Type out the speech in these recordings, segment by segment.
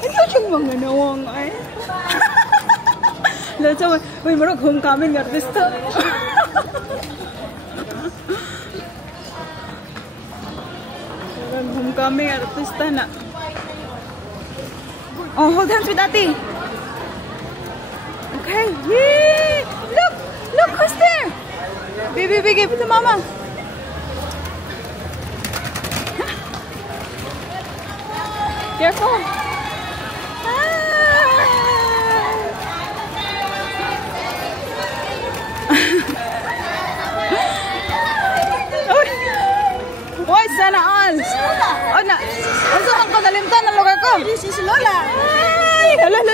Ito yung mga nawang ay. Lahat sa may marag homecoming artista. Homecoming artista na. Oh, hold hands with Ate. Okay. Yay! Look! Look who's there! Baby, give it to Mama. Careful. Why sana all? Oh na. Unsa man kadalimtan ang lugar ko? This is Lola. Ay, hala. Ang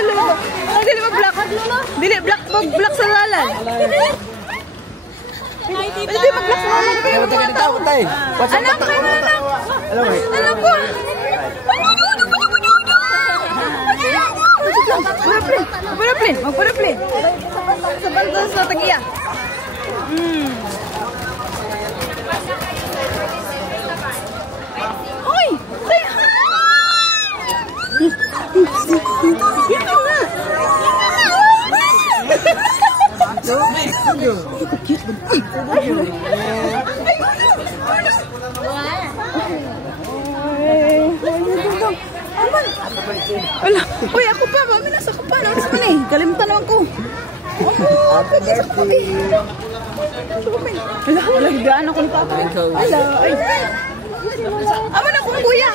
dili mag-black. Dili black sa lalan. Dili mag-black sa lalan. Anak ko. Anak ko. Magpura-plane. Sa bandas na tagiya. Hoy! Say hi! Wala. Uy, ako pa. Mami, nasa ka pa. Nasa ka na eh. Kalimutan naman ko. Oh, pwede sa kami. Wala. Higaan ako ni Papa. Wala. Ay. Ama na kong kuya.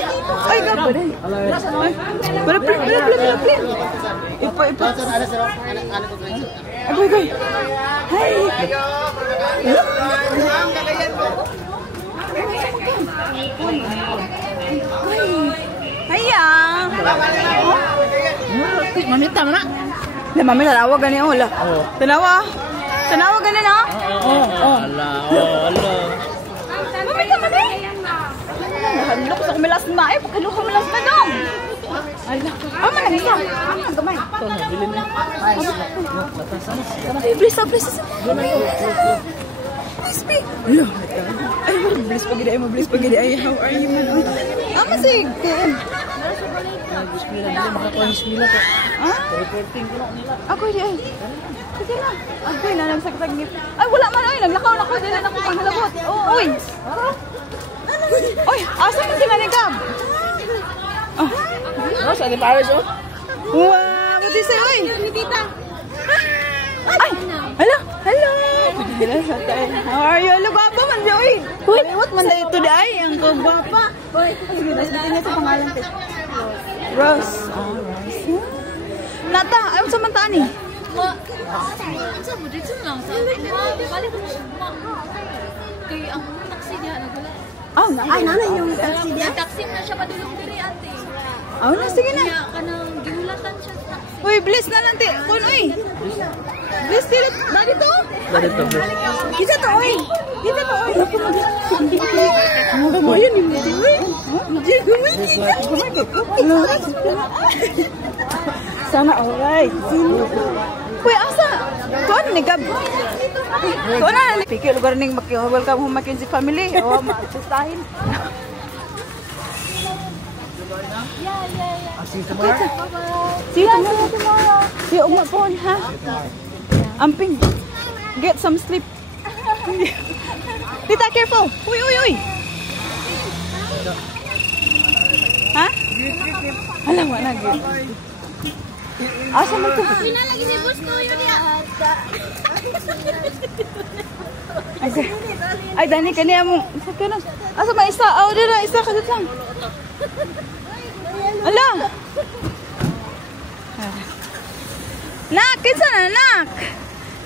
Ay, gapa na eh. Wala, plin. Ipa. Ay. Hi. Hiya. Mami, tama na. Mami, tanawa ganyan. Wala. Tanawa ganyan ha? Oo. Mami, tama na eh. Nahalok sa kumilas na eh. Pagkalok kumilas na dong. Ama na isa. Ama na gamay. Bilin na. Ay, please. Crispy. Hello. Ay, bless pagidi ay. How are you, man? Ama sige. Bismillah, makakuha bismillah ko. Reporting ko nila. Ako di ay. Sige na. Agoy na nagsagtagip. Ay, wala man ay. Naglakaw na ko. Dili na ko panghalabot. Oy. Oy, asa man sila ni Gab? Oh. No, sa Paris oh. Wow, what is it? Oy. Tita. Ay, hello. How are you? Hello, Baba man di oy. What man da ito di ay ang kagwapa. Oy, sige, nasbitin niya sa pangalan ko. Rose. Nata, ayaw sa mantaan eh. Ay, nanay yung taxi niya. Taxi na siya padulong diri ate. Oh, na sige na. Kanang gihulatan siya sa taxi. Uy, bless na nanti. Kun uy. Bless dito. Dari to? Kita to oy. Mo yan ni Uy. Sana alright. Uy, asa? Kuan ni Gab. Kuan na pikir lugar ning welcome home Mackenzie family. Oh, maastahin. See you tomorrow. See you tomorrow, ha? Amping. Get some sleep. Tita, careful. Uy. Ha? Alam mo na, Gil. Asa mo to? Lagi si bus ko yun ya. Ay, Dani, kaniya mo. Asa ba isa? Oh, dito, isa ka dito lang. Ala! Nak, kinsa na, nak?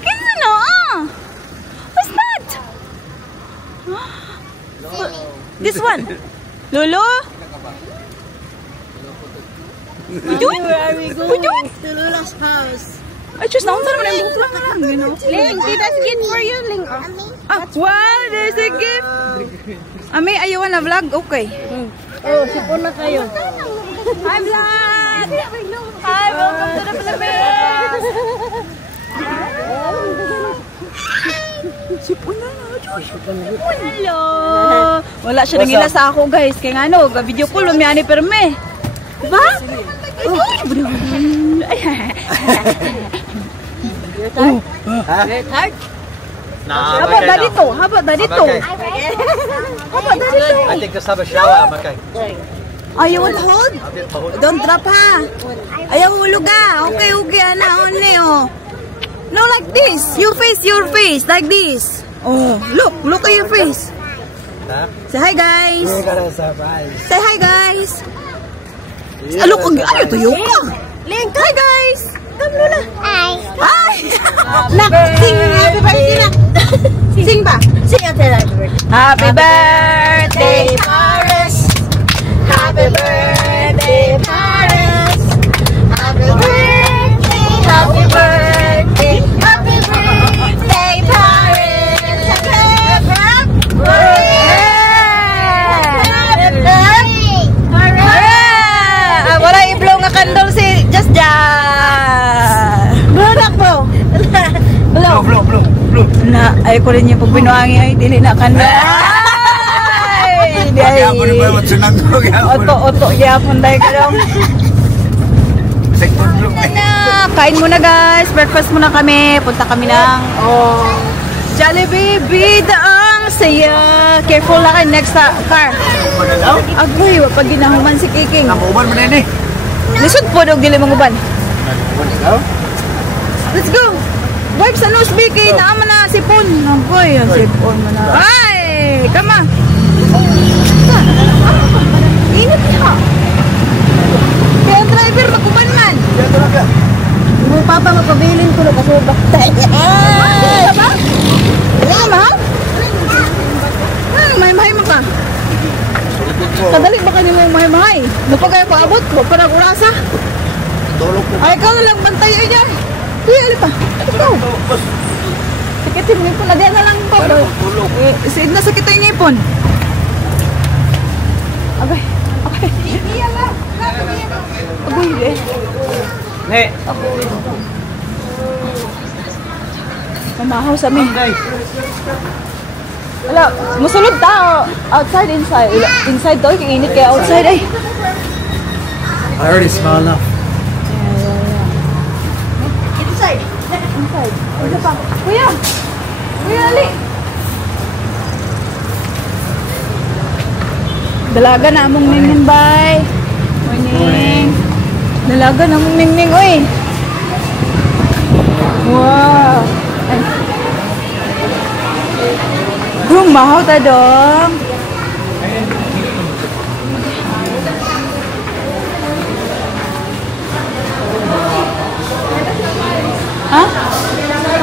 Kinsa na, What's that? This one? Lolo? Pujun? Where are we going? Pujun? To Lola's house. Ay, just naunta naman ang buklang na lang, you know? Ling, that's gift for you, Ling. Wow, there's a gift! Ami, ayaw na vlog? Okay. Oh, sipon na kayo. Hi, vlog! Hi, welcome to the Philippines! Sipon na. Hello. Wala siya nangila sa ako guys. Kaya nga no, video call umiyani perme. Diba? Haba na dito. I think just have a shower, okay. Ayaw hold. Don't drop ha. Ayaw hulog ha. Okay, ana. Only oh. No, like this. Your face. Like this. Oh, look at your face. Huh? Say hi guys. We got a surprise. Say hi guys. Look, ano to yung Link. Hi guys. Come Lola. Hi. Hi. Nak, sing happy birthday nak. Sing ba? Sing happy birthday. Happy birthday, Paris. Happy birthday, Paris. Happy birthday, happy birthday, happy birthday, Paris. Happy birthday. Wala i-blow nga candle si Just Blow. Blow. Na, ay ko rin yung pagbinuangi ay dili na candle. Ay, di ay. Oto, yapon tayo ka lang. Kain muna guys, breakfast muna kami. Punta kami ng Jollibee, bidang saya. Careful lang kayo next sa car. Agoy, wapag ginahuman si Kiking. Namuban mo na yun eh. Lisod po daw dili manguban. Let's go. Wipe sa nose biki, naama na sipon. Agoy, ang sipon mo na. Ay, kama. Ingat ka. Kaya driver, maguban man. Mo papa mapabilin ko na kasuba. Ay! Ba? Ano ma? Mahay-mahay mo ka. Kadali ba kanina yung mahay-mahay? Napagay paabot ko, parang urasa. Ay, ikaw na lang bantay ay dyan. Uy, alip pa. Ikaw. Sakitin mo ipon. Adiyan na lang pa. Siid na sakit yung ipon. Okay. Agoy, eh. Ne. Mamahaw sa amin. Wala, musulod tao. Outside, inside. Inside to, init kaya outside eh. I already smell enough. Inside. Ano pa? Kuya, ali. Dalaga na among ningning, bye. Morning. Dalaga na among ningning, oy. Wow. Ay. Dong, mahaw ta dong. Ha?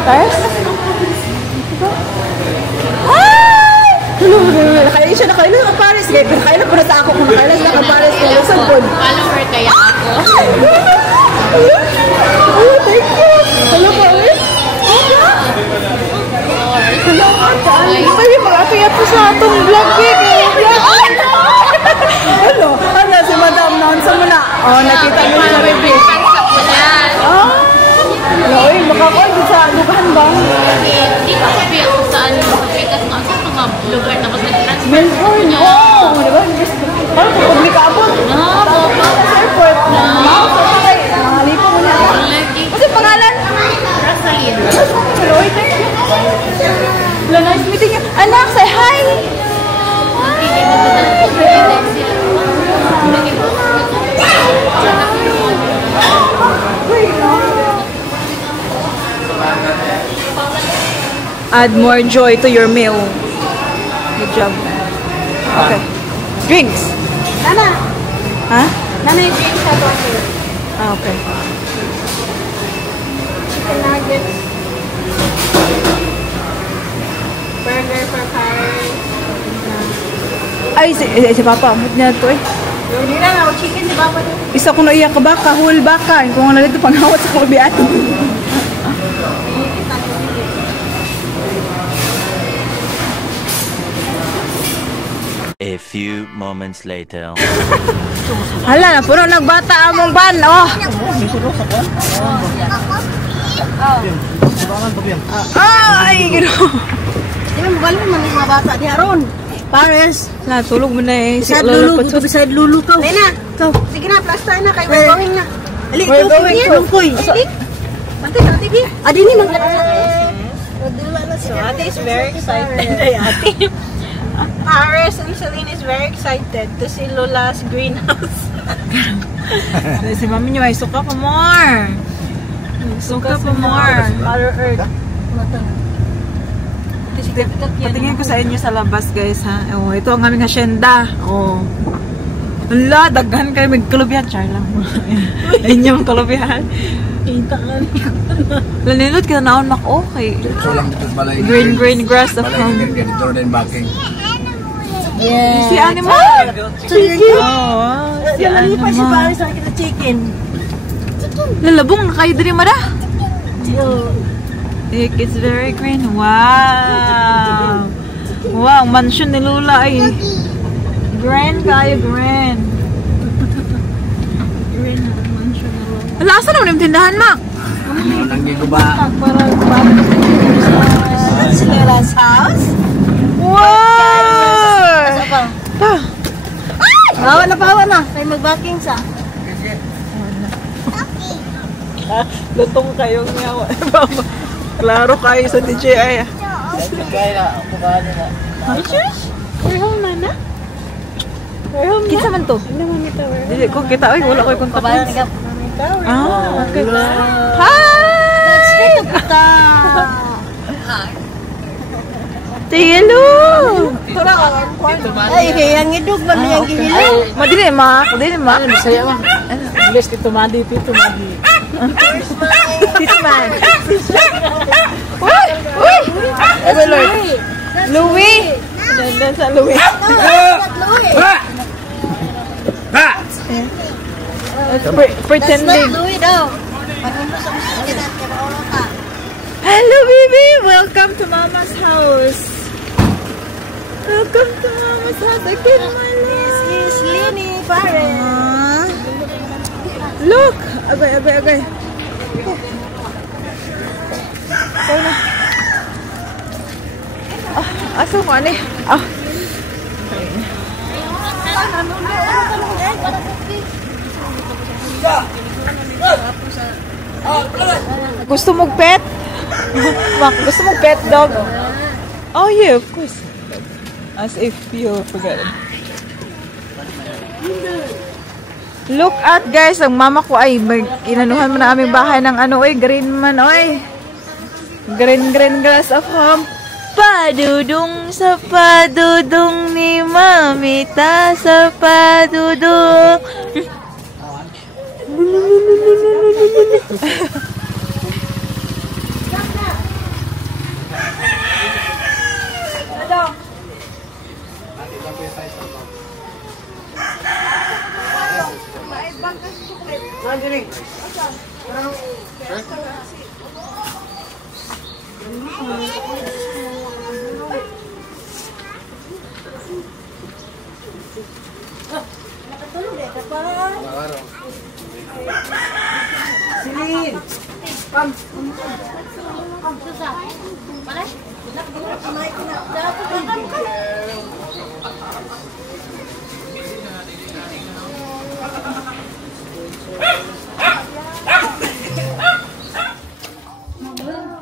Paris? Hi! Nakailan siya, nakailan ang Paris. Nakailan po na sa ako kung nakailan sila ang Paris. Follower kaya ako. Oh, thank you. Hello, Paris. Hello, Paris. Sabi, mag-apiyat po sa atong vlog. Ano, si Madam, naunsa mo na. Oh, nakita mo na review. Uy, makakoy dito sa lugahan ba? Hindi ko sabi ako saan makapikas na sa mga lugar na mas nag-transfer. Melbourne, oh! Diba? Parang kapag may kaabot. Sa airport. Mahalipo mo na. Kasi pangalan? Rosaline. Hello, thank you. Hello, nice meeting you. Anak, say hi! Add more joy to your meal. Good job. Okay. Drinks. Nana, Huh? nana yung drink sa water. Okay. Chicken nuggets. Burger for Paris. Ay, si Papa. Mood niya ito eh. Hindi lang ako chicken, di ba pa ito? Isa ko na iyak ka baka, whole baka. Kung ano dito panghawat sa kabiat. A few moments later. Hala na, puno nagbata among ban. Oh. Ay, gino. Di ba mabalik mo mga bata di aron. Pares. Natulog mo na eh. Beside lulu, buto beside lulu ka. Lena, sige na, plaster na kay we're going na. Ali, We're going to. Lungkoy. Ate, ate, bi. Adi ni So, Ate is very excited. Ay, Ate. Paris and Celine is very excited to see Lola's greenhouse. Si Mami niyo ay suka pa more. Suka pa more. Mother Earth. Patingin ko sa inyo sa labas, guys, ha. Oh, ito ang aming hacienda. Oh. Wala, daghan kayo magkulubihan. Char lang. Inyong kulubihan. Lalinod ka na anak, okay. Green grass of home. Yeah. Si Animal! So cute. Oh, si Nalipas si Animal. Paris sa akin na chicken. Lalabong na kayo din mara. It's very green. Wow! Wow, mansion ni Lula ay. Grand kayo, grand. Green mansion ni Lula. Wala, saan naman yung tindahan, Mac? That's Lola's house. Wow! Pa! Bawa na. Tayo mag-backing sa. Lutong kayong nyawa. Klaro kayo sa DJI. Teachers? We're home, Nana? We're home na? Kita man to? Dili ko kita. Ay, wala ko yung contact. Ah, okay. Hi! Hello! Ay, yang idog ba niyang gihilo? Madili, Mak. Madili, Mak. Saya mah. Bilis Tito Madi. Tito Man. Uy! Uy! Oh, Lord. Louie! Dandan sa Louie. Pretending. Louie daw. Hello, baby! Welcome to Mama's house. Welcome to Mama's house again, my love. This is Lini Paris. Look! Agay. Ikaw na. Aso ko, ano eh? Gusto mong pet? Mak, gusto mong pet dog? Oh yeah, of course. As if you forgot it. Look at guys, ang mama ko ay inanuhan mo na aming bahay ng ano oy, green man oy. Green grass of home. Padudong sa padudong ni Mamita sa padudong.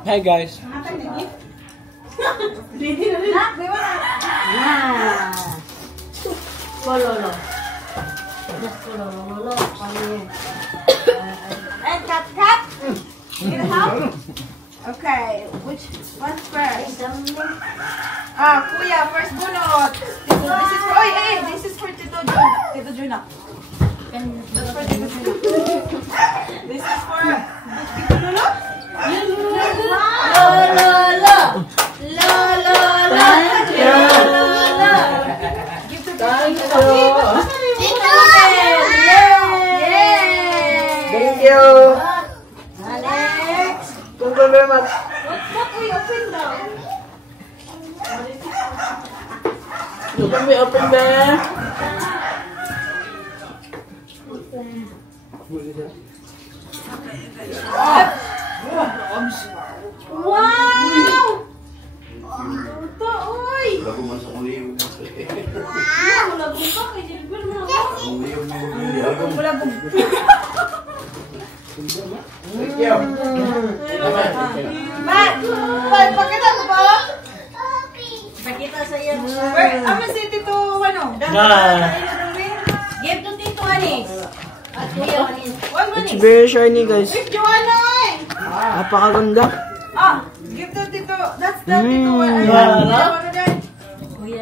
Hey guys. Pololo. Just pololo. And cut. Get a help? Okay, which one first? Kuya, first bunot. This is for, this is for Tito Juna. That's for Tito Juna. This is for Tito Lolo. Give to Tito. Thank you. Alex. Thank you very much. You can be open there. Wow! Pakita ko ba? Pakita sa iyo. Ama si Tito, ano? Give to Tito Anis. At Kuya Anis. It's very shiny, guys. Joanna, eh! Napakaganda. Give to Tito. That's the Tito.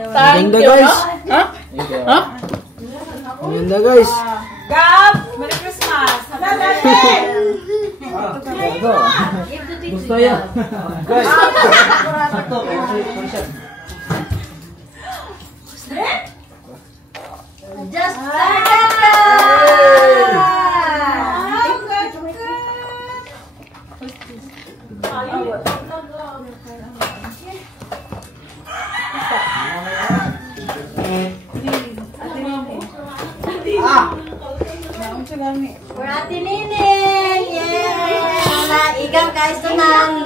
Maganda, guys. Ha? Maganda, guys. Gab, Merry Christmas! Give to Tito. Gusto yan. Guys. Just for Ate Nining! Yay! Wala, igang guys naman.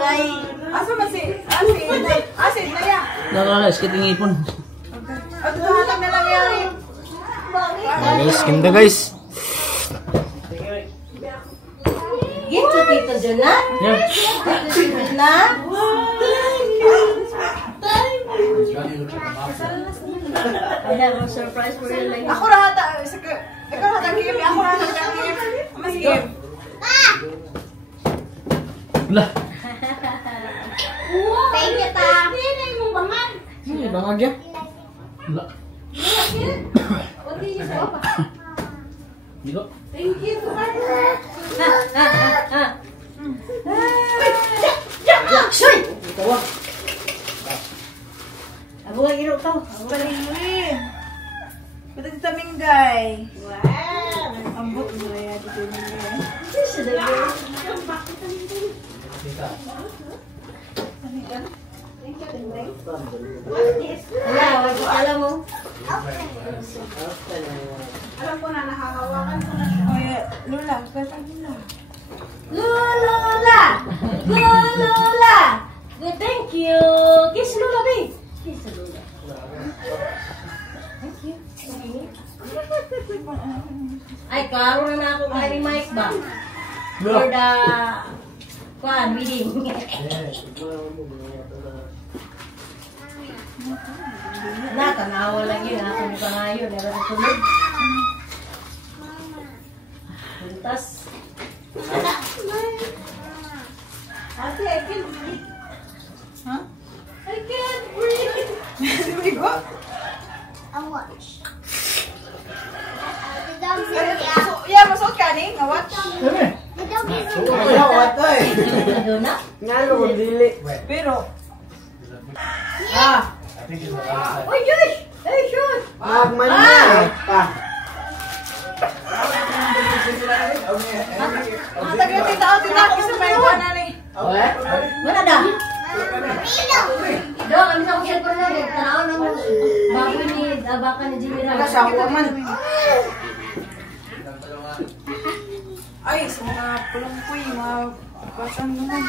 Asa man si... Asid na yan. Nakakas, kiting ipon. Tutuhanan na lang yan. Guys, ganda, guys. Give to Tito Juna. Yeah. Tito Juna. I have a surprise for you. Like, Ako rahata. Ikaw rahata, Kim. Ako rahata, Kim. Mas Kim. Wala. thank you, ta. Hindi mo bangan. Bangag yan. Wala. What did you say? Dito. Thank you. Shoy! Tawa. Abo nga iro ka. Paling. Pati si Taminggay. Wow. Ambot mo yan. Dito niya. Wala, alam mo. Alam ko na, nakahawakan ko na siya. Oye, Lula, pwede Lula. Lula! Lula! Good, thank you. Kiss Lula, babe. Kiss Lula. Thank you. Ay, klaro na ako kay Mike ba? For the meeting. Tanawa lang yun. Ako mukha nga yun. Meron na tulog. Puntas. Ate, I can't breathe. Huh? I can't breathe. Di ba go? Yeah, masuk ka ni? Nga-watch? Ayaw, ato eh. Ano na? Nga lo, kung dili. Pero, Uy, Josh! Hey, shoot! Magman niya. ang taga tita ko sa may buwan ni. Mana dah? Dong, kami sa kusel pernah deh. Tanaw nang bago ni abakan ni Jimmy Ram. Kasawa man. Ay, sa mga pulungkoy, mga basan naman.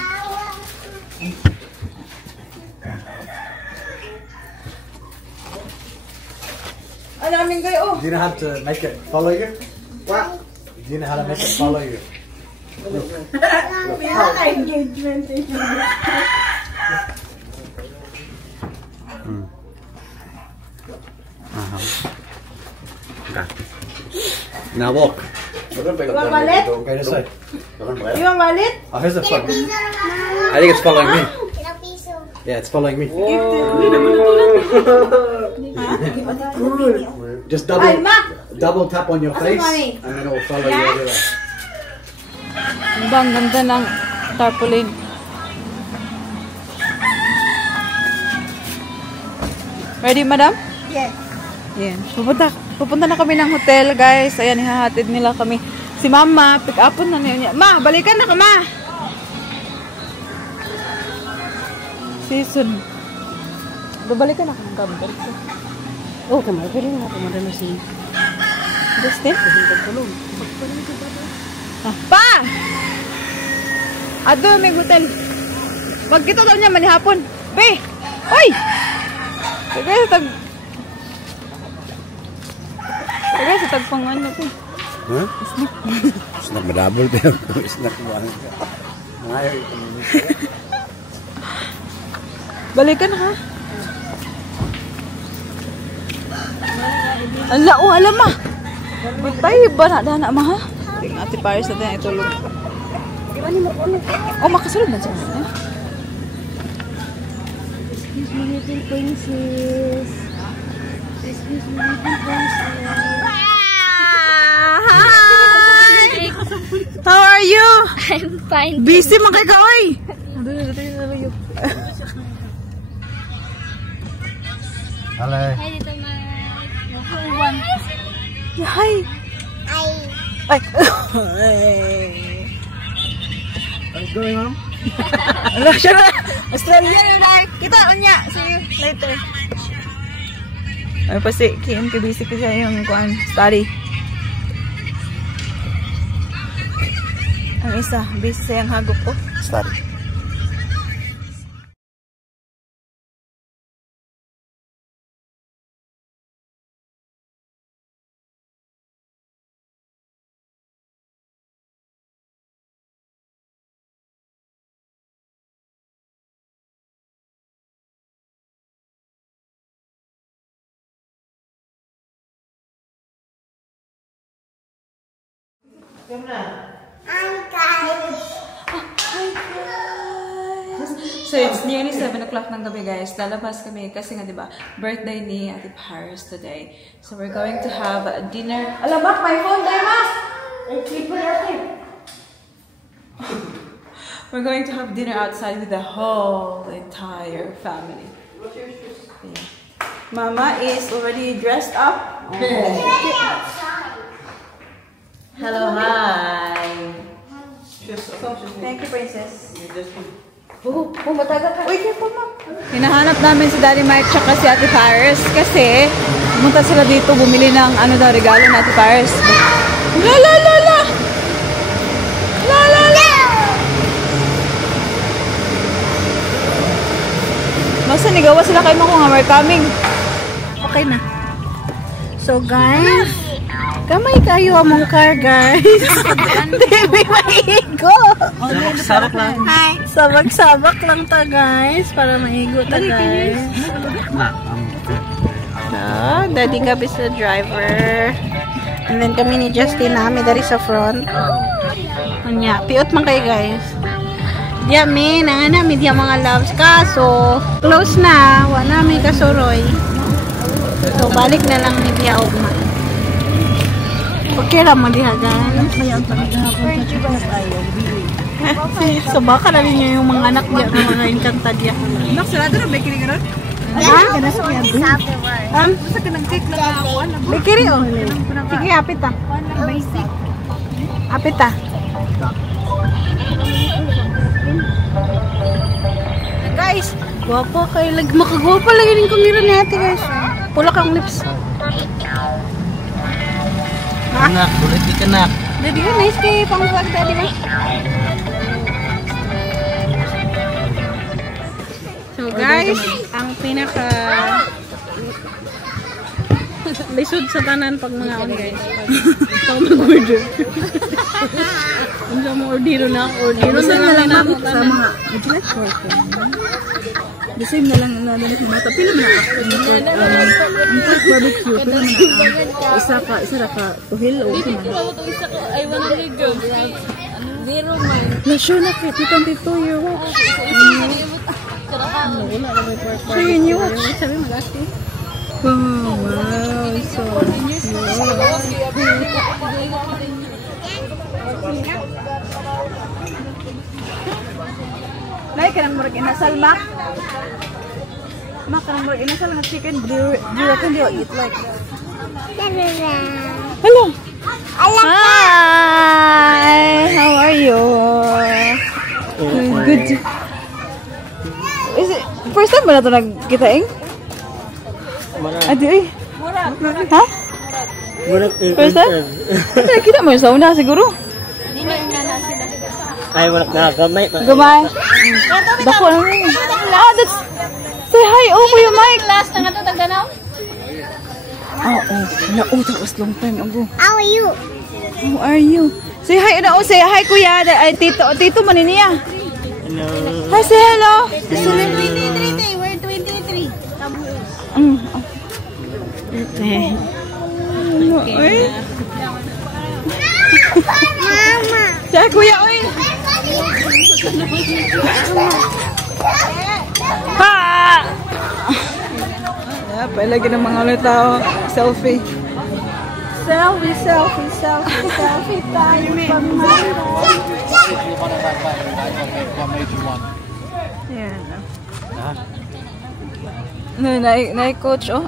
Ang daming kayo. Do you know how to make it follow you? What? Do you know how to make it follow you? Engagement. Now walk. Iwan balit? Okay, this way. Iwan balit? Oh, here's the phone. I think it's following me. Yeah, it's following me. Just Ay, Ma! double tap on your face, Mami? and then it will follow you everywhere. Ang ganda ng tarpaulin. Ready, madam? Yes. Yan. Pupunta na kami ng hotel, guys. Ayan, ihahatid nila kami. Si mama, pick upon na niya. Ma, balikan na ka, ma! Season. Babalikan ako ng gambar. Oh, kamar ko rin ako marami si. Justin? Pa! Ado, may hotel. Wag kita daw niya manihapon. Be! Oy! Guys, sa tagpangan na ito. Huh? Snack madabol pero snack ba? Ngayon. Balikan ha. Ala, oh, alam ma. Bantay ba na ma ha? Tingnan Ate Paris natin itulog. Oh, makasulod na siya. Excuse me, little princess. Excuse me, little princess. Hi! How are you? I'm fine. Busy man kay kaoy. Hello. Hi, little Mike. Hi. Ay. What's going on? Ano siya na? Australia yun ay. Kita unya. See you later. Ay pasti Kim busy ko siya yung kuan study. Ang isa busy sa yung hagop ko. Study. So it's nearly 7 o'clock ng gabi guys. Lalabas kami kasi nga diba birthday ni Ate Paris today. So we're going to have a dinner. Alabak, my phone, Daima! We're going to have dinner outside with the whole entire family. Yeah. Mama is already dressed up. Hello, hi. Thank you, princess. Uy, careful, ma'am. Hinahanap namin si Daddy Mike tsaka si Ate Paris kasi pumunta sila dito bumili ng ano daw regalo ni Ate Paris. La la la la! La la la! Masa nigawa sila kayo mo kung we're coming. Okay na. So guys, kamay kayo among car guys. Hindi may maigo. Sabak lang. Hi. Sabak-sabak lang ta guys. Para maigo ta guys. No, Daddy Gab is the driver. And then kami ni Justin namin dari sa front. Anya, piot man kayo guys. Diya mi, nanganami diya mga loves. Kaso, close na. Wala mi kasuroy. So, balik na lang ni diya ugma. Okay ra mo diha guys. So, baka na ninyo yung mga anak diya na mga inkanta diya. Nak, sarado na, bakery ka ron? Ha? Basta ka ng cake lang ako. Bakery o? Sige, apit ah. Apit ah. Guys, guwapo kayo. Makagwapo lagi rin kumira ni ate guys. Pula kang lips. Anak, ulit di kanak. Daddy ka, nice kayo pang vlog daddy ba? So guys, ang pinaka lisod sa tanan pag mga on guys. Ikaw mag-order. Kung sa mga ordero na ako, ordero na lang ako sa mga would you like pork? The same na lang na dalit mo. Pila man ako. Ang pork barbecue, pila man ako. Isa ka, tuhil o isa man. Ay, 100 grams. Zero man. Na-sure na kaya, 22 year old. Wala na may pork barbecue. So yun yung watch. Sabi mag-asti. Wow, so Nay, kanang murag inasal, Mak. Mak, kanang murag inasal nga chicken. Do you reckon they'll eat like that? Hello. Hi. How are you? Good. Is it first time ba na ito nagkitaing? Adi, ay. Ha? First time? Kita mo yung sauna siguro? Ay, wala na gamay. Gamay. Dako na rin. Ah, that's Say hi, oh, Kuya Mike. Last na nga ito, Tagdanaw? That was long time ago. How are you? How are you? Say hi, say hi, Kuya. Ay, Tito Maniniya. Hello. Hi, say hello. We're 23. Mama. Say Kuya, oy. Ha! Palagi ng mga ulit tao. Selfie. Selfie tayo pang yan. No, na-coach, oh.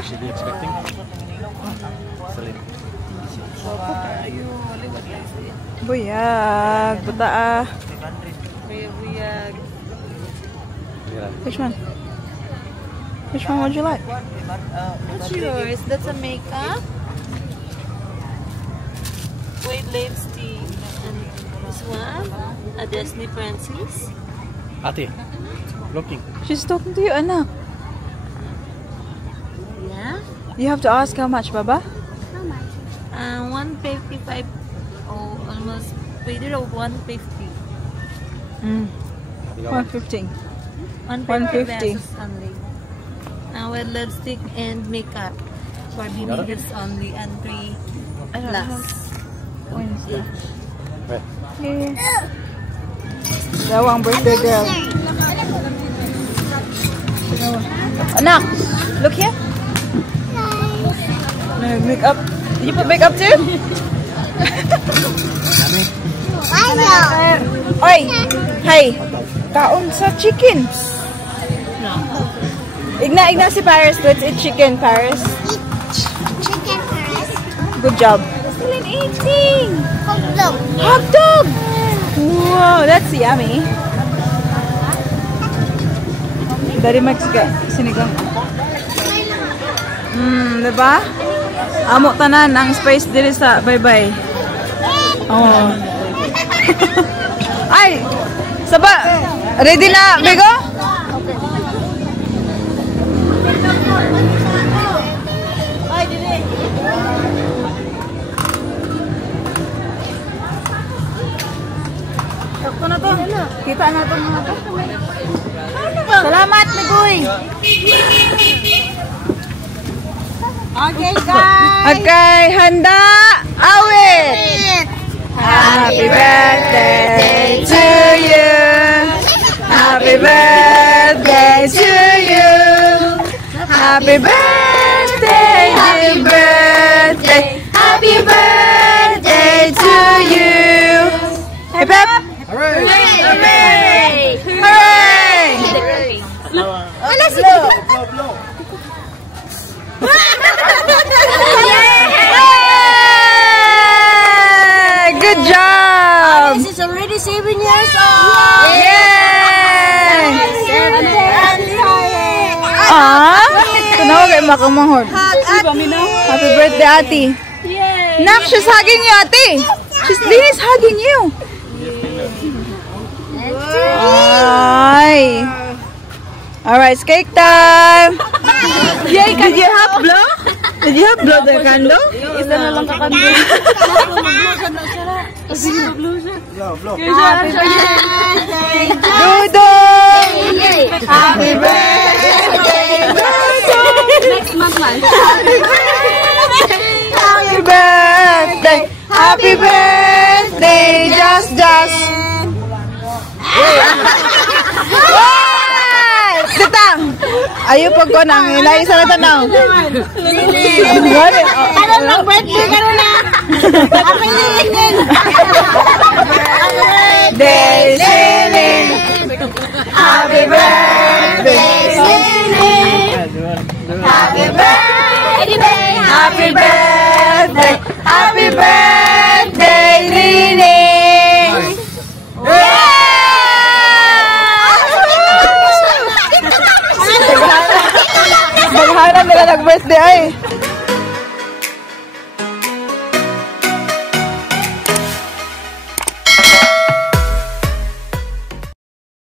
Should be expecting. Buyag. Buta Buyag. Which one? Which one would you like? What's yours? That's a makeup. Wait, lipstick. And this one, a Disney princess. Ate, looking. She's talking to you, anak. Yeah. You have to ask how much, Baba? How much? 155. Oh, almost. Paid it of 150. 150. 150 pesos only. With lipstick and makeup for the makers only and 3 plus. Yeah. Dawang birthday girl. Anak, look here. Makeup. Did you put makeup too? Oi, hey, kaon sa chicken. Igna si Paris. Let's eat chicken, Paris. Chicken first. Good job. Still eating. Hot dog. Hot dog! Wow, that's yummy. Dari Mexico. Sinigang. Diba? Amo tanan ang space diri sa bye-bye. Oh. Ay! Saba! Ready na, Bigo? Sakto na to. Kita na to mga to. Salamat, Migoy. Okay, guys. Okay, handa, awit. Happy birthday to you. Happy birthday to you. Happy birthday, happy birthday. Happy birthday to you. Hey, Pep. Hooray! Hooray! Wala si Blow. Yay! Good job! This is already 7 years old. Yay! 7 Ah? Kunawa kayo makamahod. Happy birthday, Ate. Yay! Nak, she's hugging you, Ate. Lily's hugging you. Ay. Alright, it's cake time. Yay, did you have blow? Did you have blow the candle? Isa na lang kakandun. Blow. Dudo! Happy birthday, Dudo! Next month man. Happy birthday! Happy birthday, Just. Sitang! Ayaw pag ko nang ilay sa natanaw. Ano lang birthday ka na? Happy birthday! Birthday, Celine! Happy birthday, Celine! Happy birthday! Happy birthday! Happy birthday, Lining! Maghanap nila nag-birthday ay.